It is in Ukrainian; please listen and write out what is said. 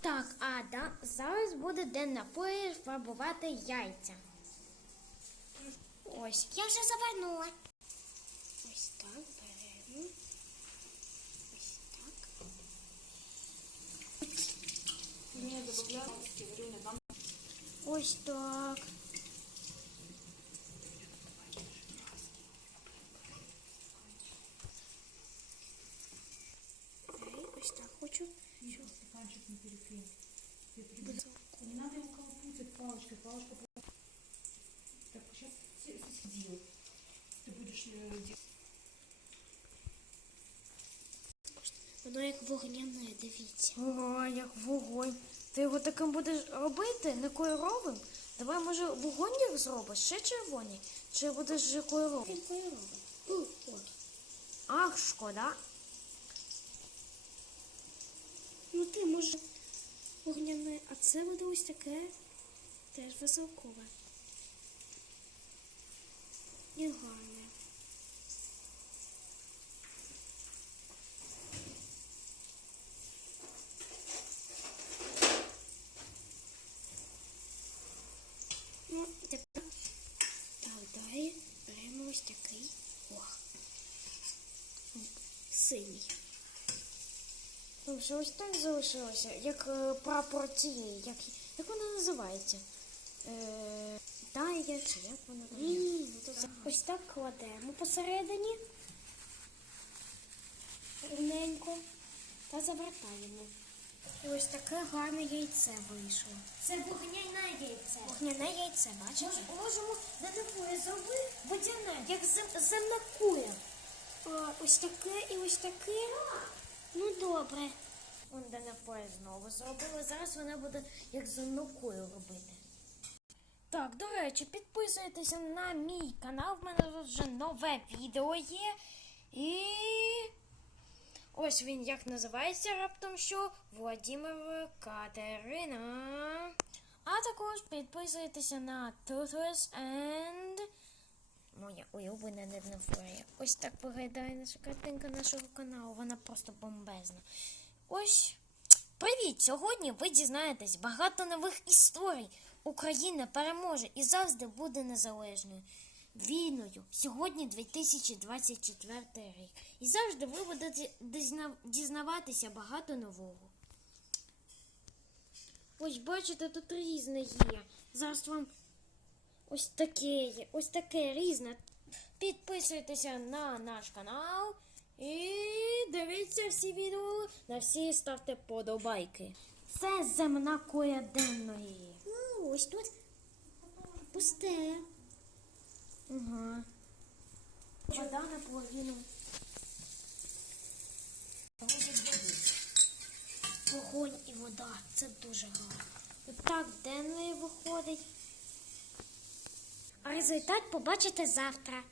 Так, Ада, зараз буде день напоїв фарбувати яйця. Ось, я вже завернула. Ось так беремо. Ось так. Ось так. Ось так хочу. Ничего, стаканчик не перекинь. Не надо его колопутать палочкой, палочка. Так, сейчас сидел. Ты будешь э, делать. Воно як вогняне, дивіться. Ого, як вогонь. Ти його таким будеш робити, не кольоровим? Давай, може, вогонь їх зробиш, ще червоні? Чи будеш кольоровим? Він кольоровий. Ах, шкода. Ну ти може вогняне, а це буде ось таке теж веселкове. І гарне. Ну, тепер так, далі беремо ось такий. Ох. Синій. Що ось так залишилося, як е, прапор цієї, як, як вона називається? Е, Тая, чи як вона? Ні, ну ось так кладемо посередині рівненько та завертаємо. І ось таке гарне яйце вийшло. Це вогняне яйце. Вогняне яйце, бачите? Можемо додатково зробити водяне, як земна куля. Ось таке і ось таке. Ну добре. Он де напої знову зробила. Зараз вона буде як зонукою робити. Так, до речі, підписуйтеся на мій канал. В мене тут вже нове відео є. І ось він як називається раптом що Владимир Катерина. А також підписуйтеся на Toothless and моя улюблена деднофорія. Ось так виглядає наша картинка нашого каналу. Вона просто бомбезна. Ось. Привіт! Сьогодні ви дізнаєтесь багато нових історій. Україна переможе і завжди буде незалежною. Війною. Сьогодні 2024 рік. І завжди ви будете дізнаватися багато нового. Ось бачите, тут різне є. Зараз вам ось таке ось таке різне. Підписуйтеся на наш канал і дивіться всі відео. На всі ставте подобайки. Це земна коя денної. Ну, ось тут пусте. Ага. Вода наполовину. Вогонь і вода. Це дуже гарно. Так денної виходить. Результат побачите завтра.